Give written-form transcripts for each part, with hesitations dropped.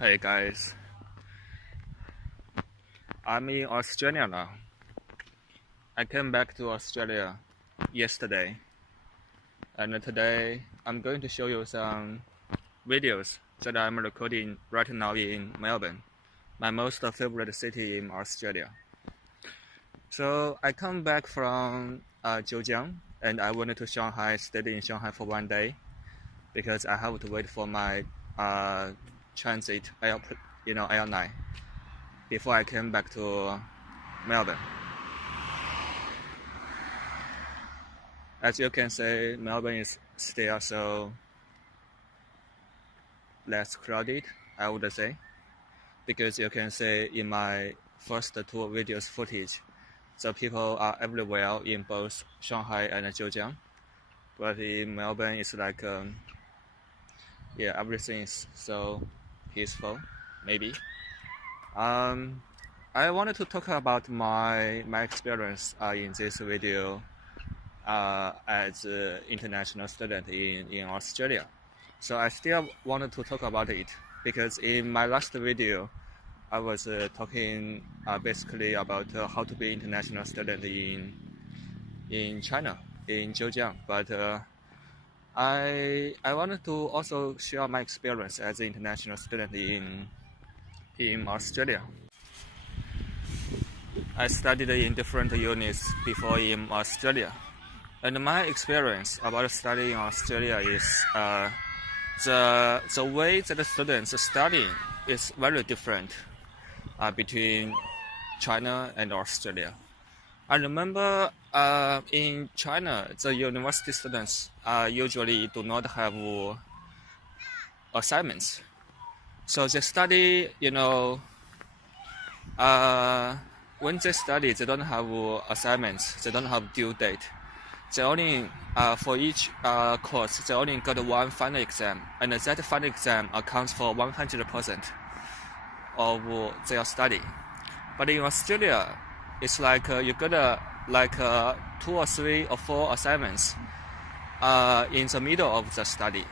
Hey guys, I'm in Australia now. I came back to Australia yesterday, and today I'm going to show you some videos that I'm recording right now in Melbourne, my most favorite city in Australia. So I come back from Zhejiang, and I went to Shanghai, stayed in Shanghai for 1 day because I have to wait for my transit airline before I came back to Melbourne. As you can see, Melbourne is still so less crowded, I would say, because you can see in my first two videos footage, the people are everywhere in both Shanghai and Zhejiang. But in Melbourne, it's like, everything is so peaceful, maybe. I wanted to talk about my experience in this video as an international student in Australia. So I still wanted to talk about it because in my last video, I was talking basically about how to be international student in China, in Zhejiang. But I wanted to also share my experience as an international student in Australia. I studied in different units before in Australia. And my experience about studying in Australia is the way that the students are studying is very different between China and Australia. I remember in China, the university students usually do not have assignments. So they study, when they study, they don't have assignments, they don't have due date. They only, for each course, they only got one final exam, and that final exam accounts for 100% of their study. But in Australia, it's like you got 2 or 3 or 4 assignments in the middle of the study,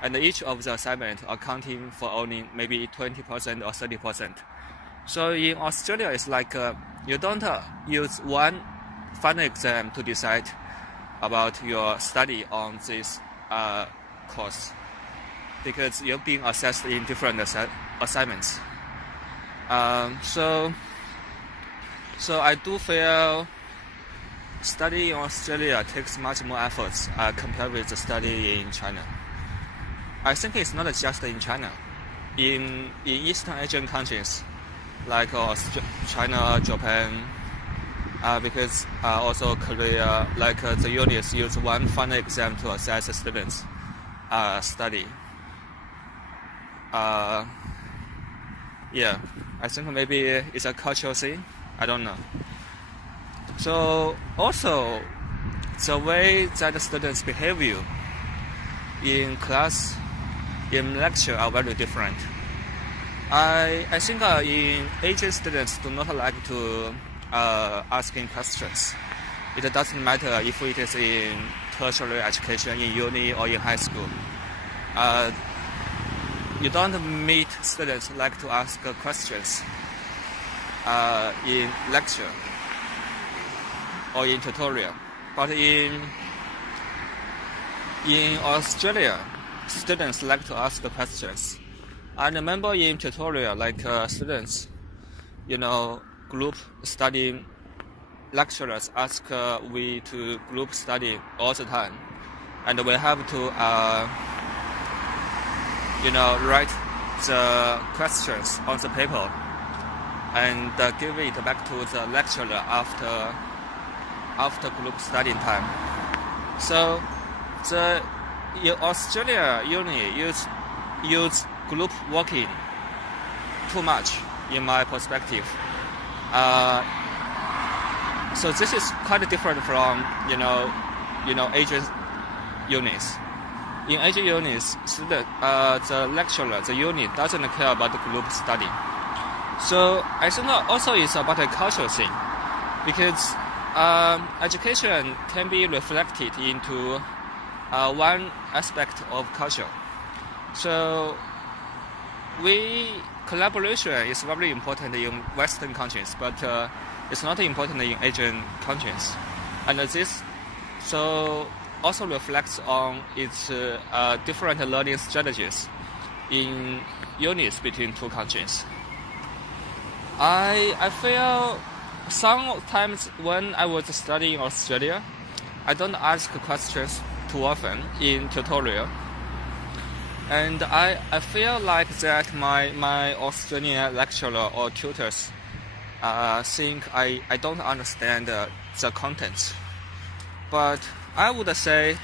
and each of the assignments accounting for only maybe 20% or 30%. So in Australia, it's like you don't use one final exam to decide about your study on this course because you're being assessed in different assignments. So I do feel studying in Australia takes much more efforts compared with the study in China. I think it's not just in China. In Eastern Asian countries like China, Japan, because also Korea, the units use one final exam to assess the students' study. I think maybe it's a cultural thing. I don't know. So also, the way that the students behave in class, in lecture are very different. I think in Asian students do not like to asking questions. It doesn't matter if it is in tertiary education, in uni or in high school. You don't meet students like to ask questions in lecture or in tutorial. But in Australia, students like to ask questions. I remember in tutorial, students, group study lecturers ask we to group study all the time, and we have to write the questions on the paper and give it back to the lecturer after group study time. So the Australia uni use group working too much in my perspective. So this is quite different from Asian units. In Asian units, the lecturer, the unit doesn't care about the group study. So I think also it's about a cultural thing, because education can be reflected into one aspect of culture. So we collaboration is very important in Western countries, but it's not important in Asian countries, and this so also reflects on its different learning strategies in units between two countries. I feel sometimes when I was studying in Australia, I don't ask questions too often in tutorial. And I feel like that my Australian lecturer or tutors think I don't understand the contents. But I would say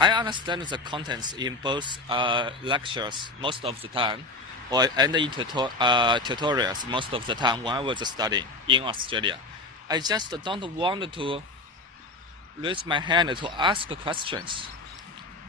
I understand the contents in both lectures most of the time, and in tutorials most of the time when I was studying in Australia. I just don't want to raise my hand to ask questions.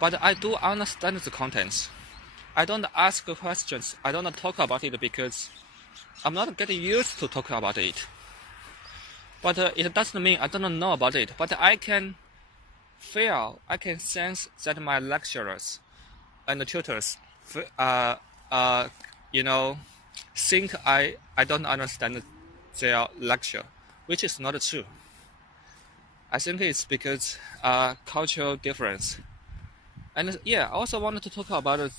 But I do understand the contents. I don't ask questions. I don't talk about it because I'm not getting used to talk about it. But it doesn't mean I don't know about it. But I can feel, I can sense that my lecturers and the tutors, think I don't understand their lecture, which is not true. I think it's because cultural difference. And yeah, I also wanted to talk about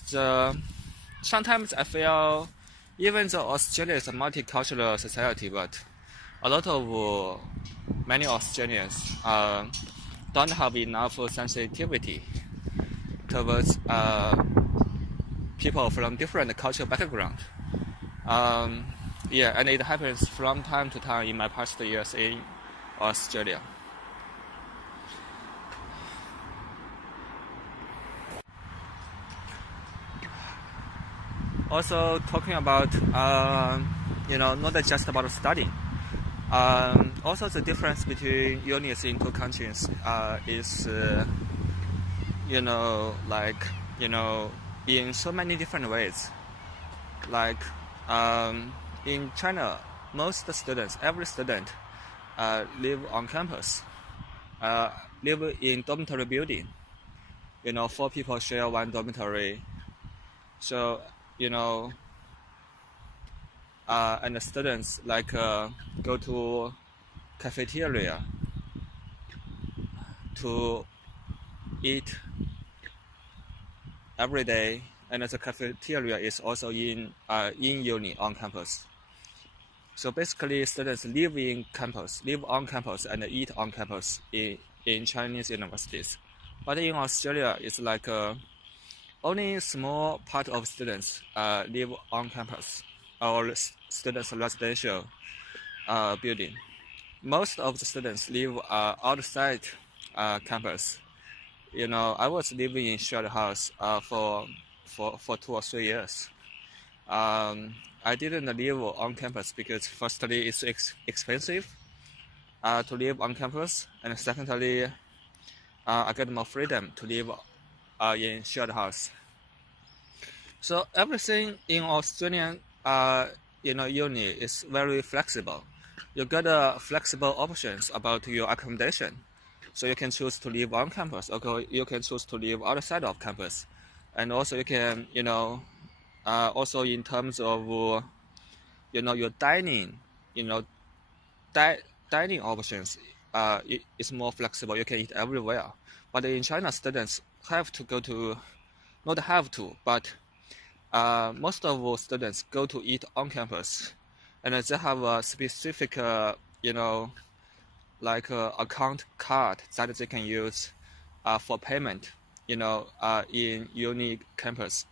sometimes I feel even though Australia is a multicultural society, but a lot of many Australians don't have enough sensitivity towards people from different cultural background. Yeah, and it happens from time to time in my past years in Australia. Also talking about not just about studying. Also the difference between units in two countries is in so many different ways. Like in China, every student live on campus, live in dormitory building. 4 people share one dormitory. So and the students go to cafeteria to eat every day, and the cafeteria is also in uni on campus. So basically, students live on campus, and eat on campus in Chinese universities. But in Australia, it's only a small part of students live on campus or students' residential building. Most of the students live outside campus. I was living in shared house for 2 or 3 years. I didn't live on campus because firstly it's expensive to live on campus, and secondly I get more freedom to live in shared house. So everything in Australian uni is very flexible. You get flexible options about your accommodation. So you can choose to live on campus, or you can choose to live outside of campus. And also you can, also in terms of, your dining, dining options, it's more flexible. You can eat everywhere. But in China, students have to go to, not have to, but most of students go to eat on campus, and they have a specific, account card that they can use for payment, in uni campus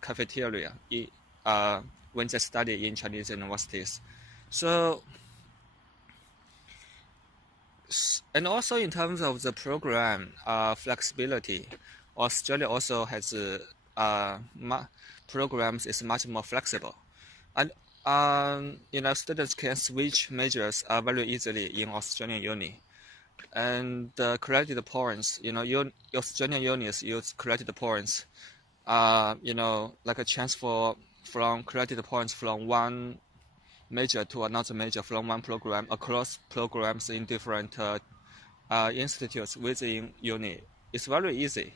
cafeteria when they study in Chinese universities. So, and also in terms of the program flexibility, Australia also has programs is much more flexible, and students can switch majors very easily in Australian uni. And credit points, Australian unis use credit points, like a transfer from credit points from one major to another major, from one program across programs in different institutes within uni. It's very easy.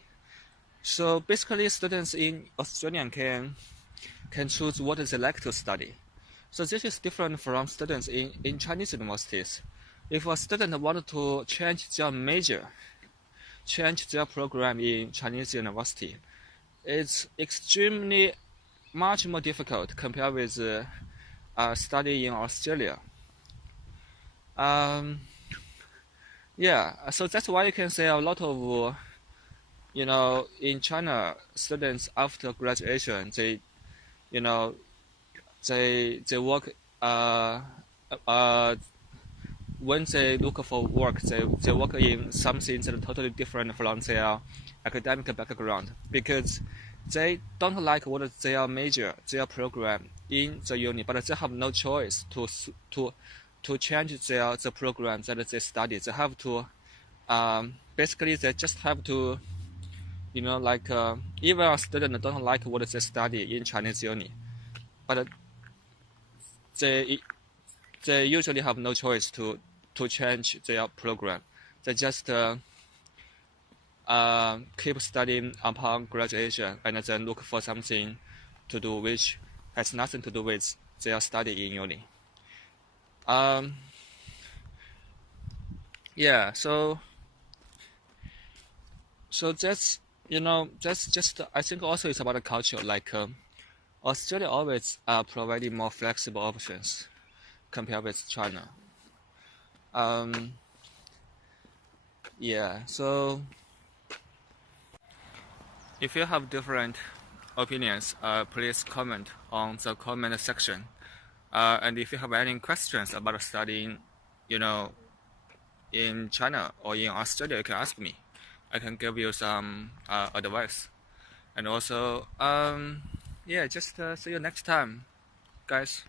So basically, students in Australia can can choose what they like to study. So this is different from students in Chinese universities. If a student wanted to change their major, change their program in Chinese university, it's extremely much more difficult compared with studying in Australia. Yeah, so that's why you can say a lot of, in China, students after graduation, they work, when they look for work, they work in something that's totally different from their academic background because they don't like what their major, their program in the uni, but they have no choice to change the program that they study. They have to, basically, they just have to, even a student don't like what they study in Chinese uni, but they usually have no choice to change their program. They just keep studying upon graduation and then look for something to do which has nothing to do with their study in uni. Yeah, so that's that's just, I think also it's about the culture. Like Australia always providing more flexible options compared with China. Yeah, so if you have different opinions, please comment on the comment section. And if you have any questions about studying, in China or in Australia, you can ask me. I can give you some advice. And also, yeah, just see you next time, guys.